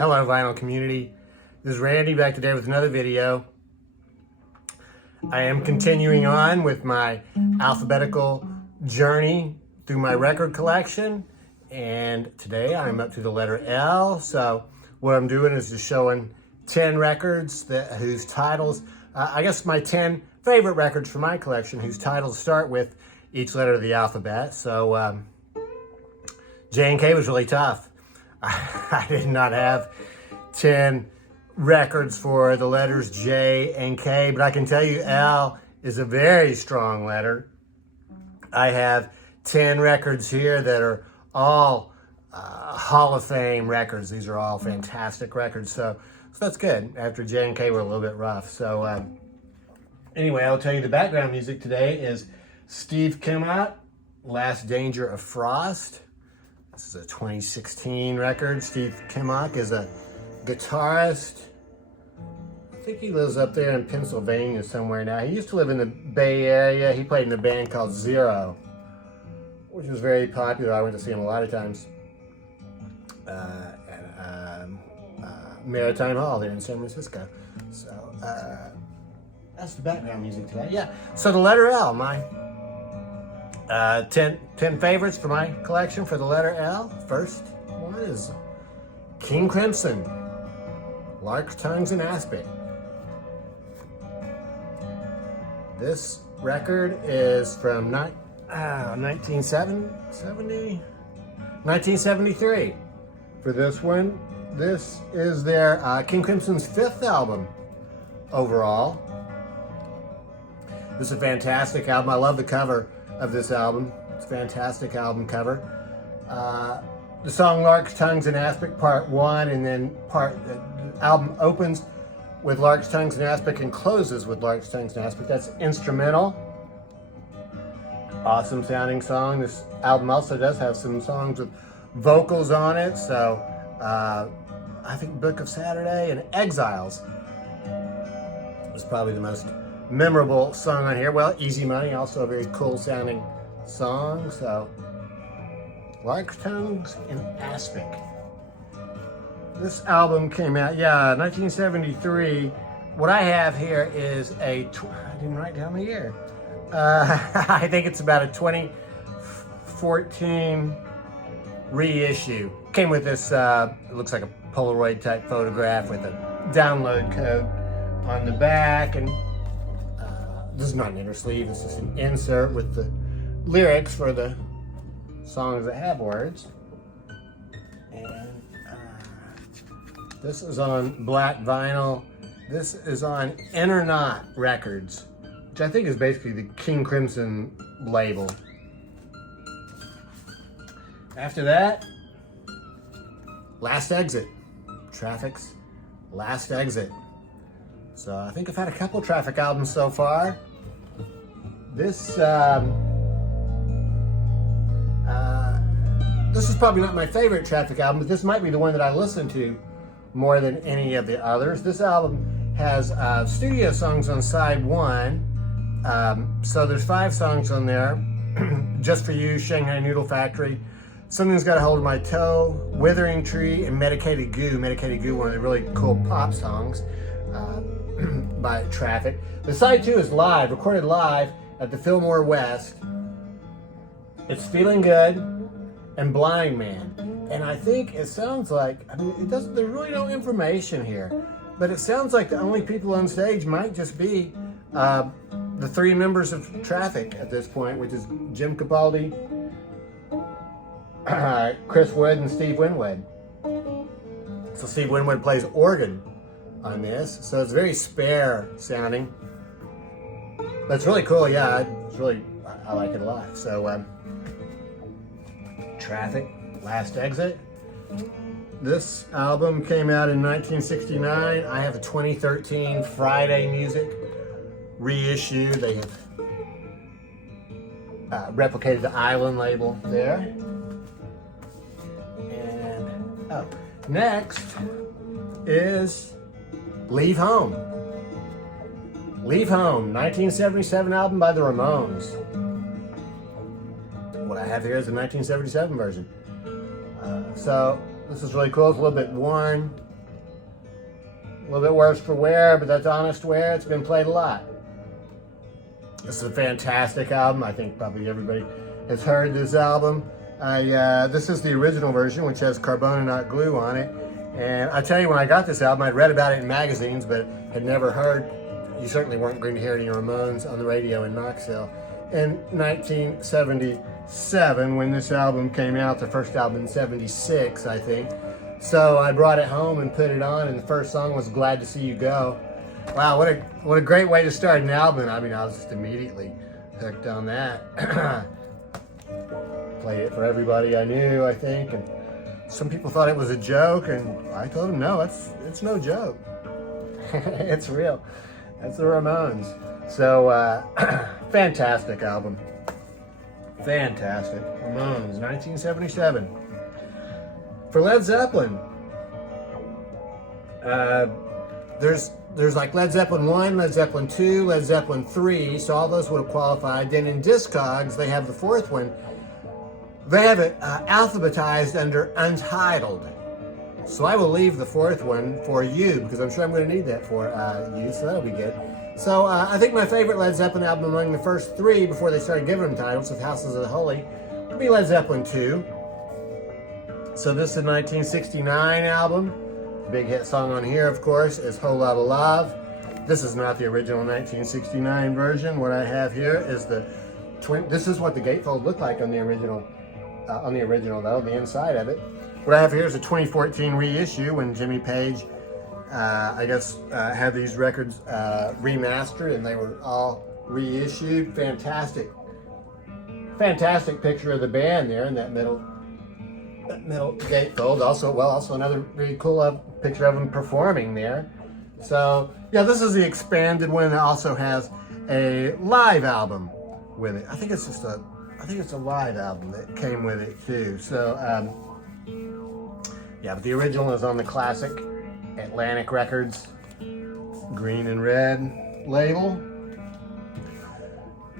Hello, vinyl community. This is Randy back today with another video. I am continuing on with my alphabetical journey through my record collection, and today I'm up to the letter L. So what I'm doing is just showing 10 records whose titles, I guess my 10 favorite records from my collection whose titles start with each letter of the alphabet. So J and K was really tough. I did not have 10 records for the letters J and K, but I can tell you L is a very strong letter. I have 10 records here that are all Hall of Fame records. These are all fantastic records, so that's good. After J and K were a little bit rough. So anyway, I'll tell you the background music today is Steve Kimott, Last Danger of Frost. This is a 2016 record. Steve Kimott is a guitarist. I think he lives up there in Pennsylvania somewhere now. He used to live in the Bay Area. He played in a band called Zero, which was very popular. I went to see him a lot of times at Maritime Hall there in San Francisco. So that's the background music today. Yeah, so the letter L, my 10 favorites for my collection for the letter L. First one is King Crimson, Lark's Tongues and Aspic. This record is from 1973. For this one, this is their King Crimson's 5th album overall. This is a fantastic album. I love the cover of this album. It's a fantastic album cover. The song Lark's Tongues and Aspic Part 1, and then the album opens with Lark's Tongues and Aspic and closes with Lark's Tongues and Aspic. That's instrumental. Awesome sounding song. This album also does have some songs with vocals on it. So I think Book of Saturday and Exiles was probably the most memorable song on here. Well, Easy Money, also a very cool sounding song. So Lark's Tongues and Aspic. This album came out, 1973. What I have here is I didn't write down the year. I think it's about a 2014 reissue. Came with this, it looks like a Polaroid type photograph with a download code on the back, and this is not an inner sleeve, this is an insert with the lyrics for the songs that have words. And this is on black vinyl. This is on Inner Knot Records, which I think is basically the King Crimson label. After that, Last Exit. Traffic's Last Exit. So I think I've had a couple Traffic albums so far. This is probably not my favorite Traffic album, but this might be the one that I listen to more than any of the others. This album has studio songs on side 1. So there's 5 songs on there. Just For You, Shanghai Noodle Factory, Something's Got a Hold of My Toe, Withering Tree, and Medicated Goo. Medicated Goo, one of the really cool pop songs by Traffic. The side 2 is live, recorded live at the Fillmore West. It's Feeling Good and Blind Man. And I think it sounds like, there's really no information here, but it sounds like the only people on stage might just be the 3 members of Traffic at this point, which is Jim Capaldi, Chris Wood, and Steve Winwood. So Steve Winwood plays organ on this, so it's very spare sounding, but it's really cool. Yeah, I like it a lot. So Traffic, Last Exit. This album came out in 1969. I have a 2013 Friday Music reissue. They have replicated the Island label there. And next is Leave Home. Leave Home, 1977 album by the Ramones. What I have here is the 1977 version. So this is really cool. It's a little bit worn. little bit worse for wear, but that's honest wear. It's been played a lot. This is a fantastic album. I think probably everybody has heard this album. This is the original version, which has carbon not glue on it. And I tell you, when I got this album, I'd read about it in magazines, but had never heard. You certainly weren't going to hear any Ramones on the radio in Knoxville. In 1977, when this album came out, the first album in 76, I think. So I brought it home and put it on, and the first song was "Glad to See You Go." Wow, what a great way to start an album. I mean, I was just immediately hooked on that. Played it for everybody I knew, I think, and some people thought it was a joke, and I told them, no, it's no joke. It's real. That's the Ramones. So, fantastic album. Fantastic. Ramones, 1977. For Led Zeppelin, there's like Led Zeppelin 1, Led Zeppelin 2, Led Zeppelin 3, so all those would have qualified. Then in Discogs, they have the fourth one. They have it alphabetized under Untitled. So I will leave the fourth one for you, because I'm sure I'm going to need that for you, so that'll be good. So I think my favorite Led Zeppelin album among the first three, before they started giving them titles, of Houses of the Holy, would be Led Zeppelin 2. So this is a 1969 album. The big hit song on here, of course, is Whole Lotta Love. This is not the original 1969 version. What I have here is the this is what the gatefold looked like on the original. Though, the inside of it. What I have here is a 2014 reissue when Jimmy Page, I guess, had these records remastered, and they were all reissued. Fantastic picture of the band there in that middle gatefold. Also another really cool picture of them performing there. So yeah, this is the expanded one. It also has a live album with it. I think it's a live album that came with it too. So yeah, but the original is on the classic Atlantic Records green and red label.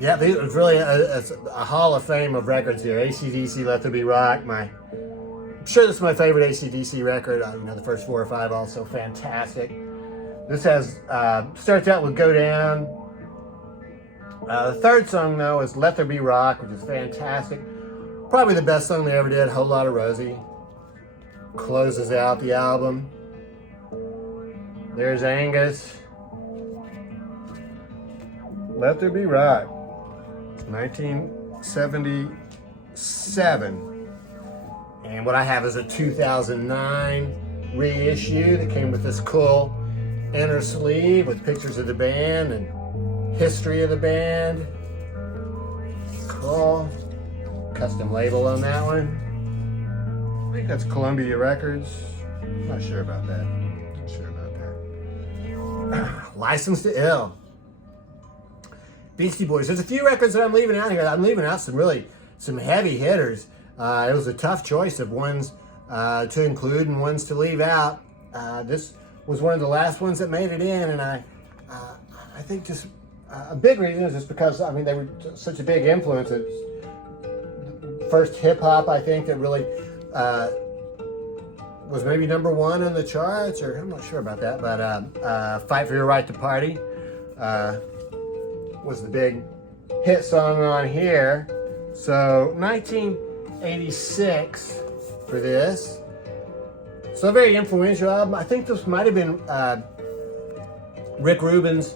Yeah, it's really a hall of fame of records here. AC/DC, Let There Be Rock. I'm sure this is my favorite AC/DC record. The first 4 or 5 also fantastic. This has starts out with Go Down. The third song, though, is Let There Be Rock, which is fantastic. Probably the best song they ever did, Whole Lotta Rosie. Closes out the album. There's Angus. Let There Be Rock. 1977. And what I have is a 2009 reissue that came with this cool inner sleeve with pictures of the band and history of the band. Cool. Custom label on that one. I think that's Columbia Records. Not sure about that. Licensed to Ill. Beastie Boys. There's a few records that I'm leaving out here. I'm leaving out some heavy hitters. It was a tough choice of ones to include and ones to leave out. This was one of the last ones that made it in, and I think just a big reason is just because they were such a big influence. It's first hip hop, I think, that really was maybe number 1 on the charts, or I'm not sure about that. But "Fight for Your Right to Party" was the big hit song on here. So 1986 for this. So a very influential album. I think this might have been Rick Rubin's.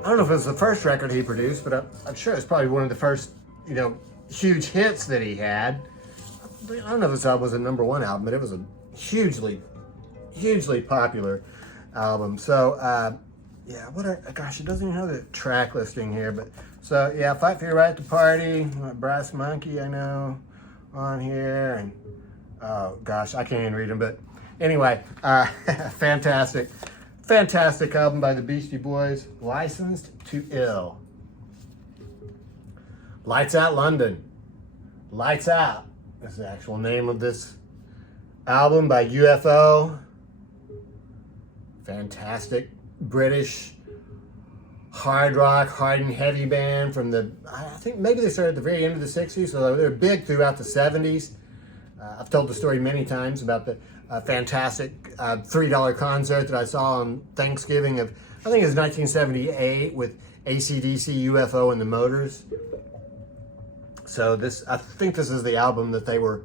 I don't know if it was the first record he produced, but I'm sure it's probably one of the first, huge hits that he had. I don't know if this album was a number 1 album, but it was a hugely popular album. So, yeah, gosh, it doesn't even have the track listing here, but so yeah, "Fight for Your Right to Party," "Brass Monkey," I know, on here, and oh gosh, I can't even read them, but anyway, fantastic album by the Beastie Boys, Licensed to Ill. Lights Out London. Lights Out is the actual name of this album by UFO. Fantastic British hard rock, hard and heavy band from I think maybe they started at the very end of the 60s, so they were big throughout the 70s. I've told the story many times about a fantastic $3 concert that I saw on Thanksgiving of, I think it was 1978, with AC/DC, UFO, and the Motors. So I think this is the album that they were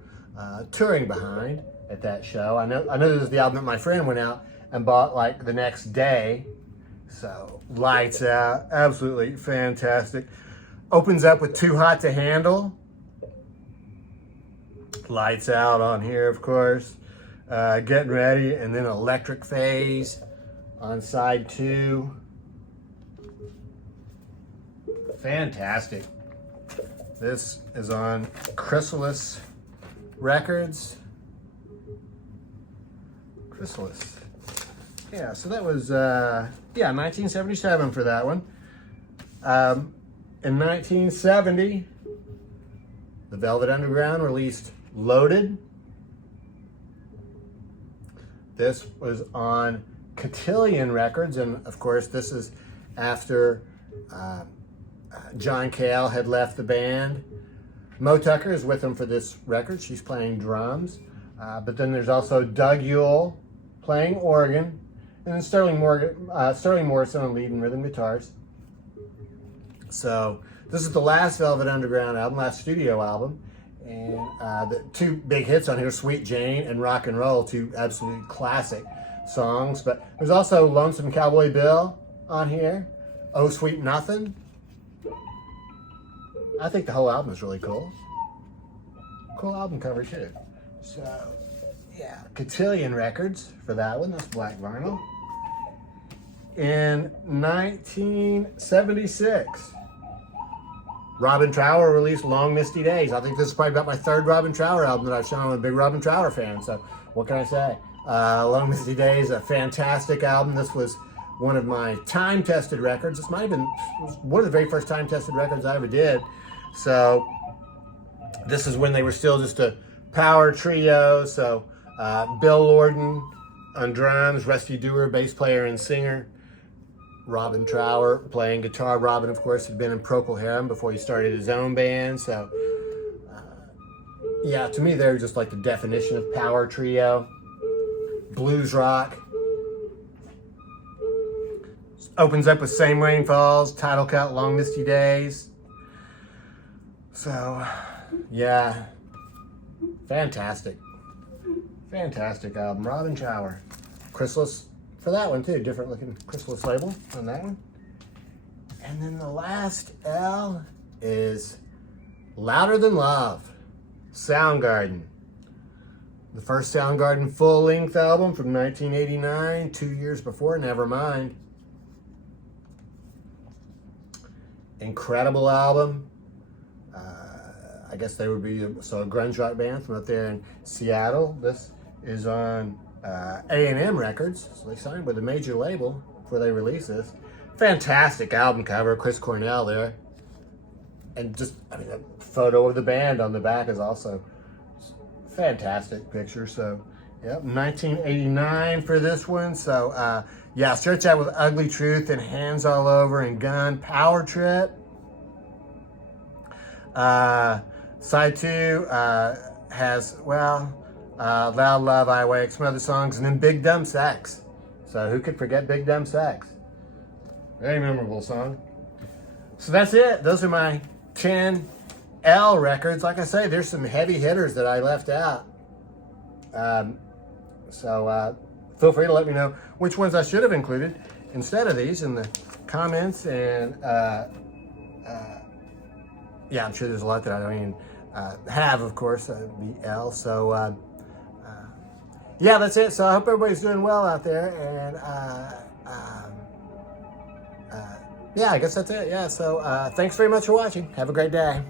touring behind at that show. I know this is the album that my friend went out and bought like the next day. So lights out, absolutely fantastic. Opens up with Too Hot to Handle. Lights out on here, of course. Getting Ready, and then Electric Phase on side 2. Fantastic. This is on Chrysalis Records. Chrysalis. Yeah, so that was, 1977 for that one. In 1970, the Velvet Underground released Loaded. This was on Cotillion Records, and of course this is after John Cale had left the band. Mo Tucker is with him for this record. She's playing drums. But then there's also Doug Yule playing organ, and then Sterling Morrison on lead and rhythm guitars. So this is the last Velvet Underground album, last studio album. And the 2 big hits on here, Sweet Jane and Rock and Roll, 2 absolutely classic songs. But there's also Lonesome Cowboy Bill on here, Oh Sweet Nothing. I think the whole album is really cool. Cool album cover too. So, yeah, Cotillion Records for that one. That's black vinyl. In 1976, Robin Trower released Long Misty Days. I think this is probably about my 3rd Robin Trower album that I've shown. I'm a big Robin Trower fan, so what can I say? Long Misty Days, a fantastic album. This was one of my time-tested records. This might have been one of the very first time-tested records I ever did. So this is when they were still just a power trio. So Bill Lorden on drums, Rusty Dewar, bass player and singer, Robin Trower playing guitar. Robin, of course, had been in Procol Harum before he started his own band. So yeah, to me, they're just like the definition of power trio. Blues rock. Opens up with Same Rain Falls, title cut, Long Misty Days. So, yeah, fantastic. Fantastic album. Robin Trower. Chrysalis for that one too, different looking Chrysalis label on that one. And then the last L is Louder Than Love, Soundgarden. The first Soundgarden full-length album from 1989, 2 years before Nevermind. Incredible album. I guess they would be a grunge rock band from up there in Seattle. This is on A&M Records, so they signed with a major label before they released this. Fantastic album cover, Chris Cornell there. And just, I mean, a photo of the band on the back is also fantastic picture. So, yep, 1989 for this one. So, yeah, starts out with Ugly Truth and Hands All Over and Gun, Power Trip. Side 2 has, well, Loud Love, I Wake, some other songs, and then Big Dumb Sex. So who could forget Big Dumb Sex? Very memorable song. So that's it. Those are my 10 L records. Like I say, there's some heavy hitters that I left out. So feel free to let me know which ones I should have included instead of these in the comments. And yeah, I'm sure there's a lot that I don't even have, of course, the L. So yeah, that's it. So I hope everybody's doing well out there. And yeah, I guess that's it. Yeah, so thanks very much for watching. Have a great day.